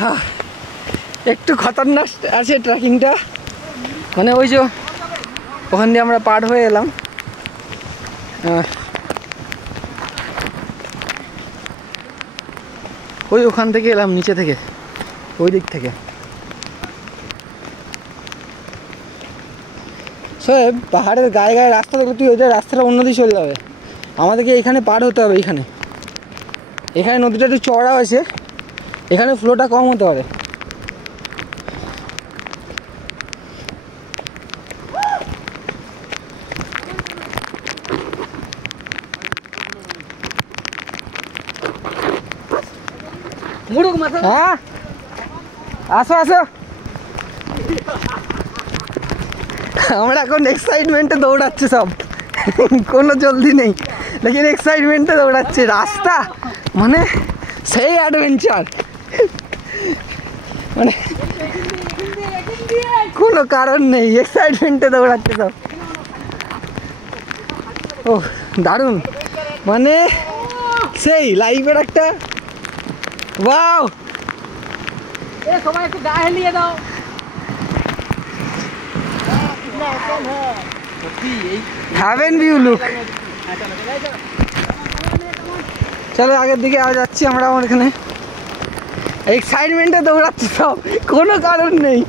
হ্যাঁ একটু খতরনাক আছে ট্রেকিংটা, মানে ওই যে ওখান দিয়ে আমরা পার হয়ে এলাম। ওই ওখান থেকে এলাম, নিচে থেকে, ওই দিক থেকে। সব পাহাড়ের গায়ে গায়ে রাস্তা দেখলে তুই ওই রাস্তাটা অন্যদিকে চলে যাবে, আমাদেরকে এখানে পার হতে হবে। এখানে নদীটা একটু চওড়া হয়েছে, এখানে ফ্লোটা কম হতে পারে। হ্যাঁ আসো আসো, আমরা এখন এক্সাইটমেন্টে দৌড়াচ্ছে সব, কোনো জলদি নেই, লেকিন এক্সাইটমেন্টে দৌড়াচ্ছে। রাস্তা মানে সেই অ্যাডভেঞ্চার, মানে কোনো কারণ নেই, এক্সাইটমেন্টে দৌড়াচ্ছে সব। ও দারুণ, মানে সেই লাইফের একটা ওয়াও। সবাই একটু গা হেলিয়ে দাও। Heaven view look. চলো আগের দিকে আওয়াজ যাচ্ছি আমরা, আমার এখানে এক্সাইটমেন্টে দৌড়াচ্ছি সব, কোনো কারণ নেই।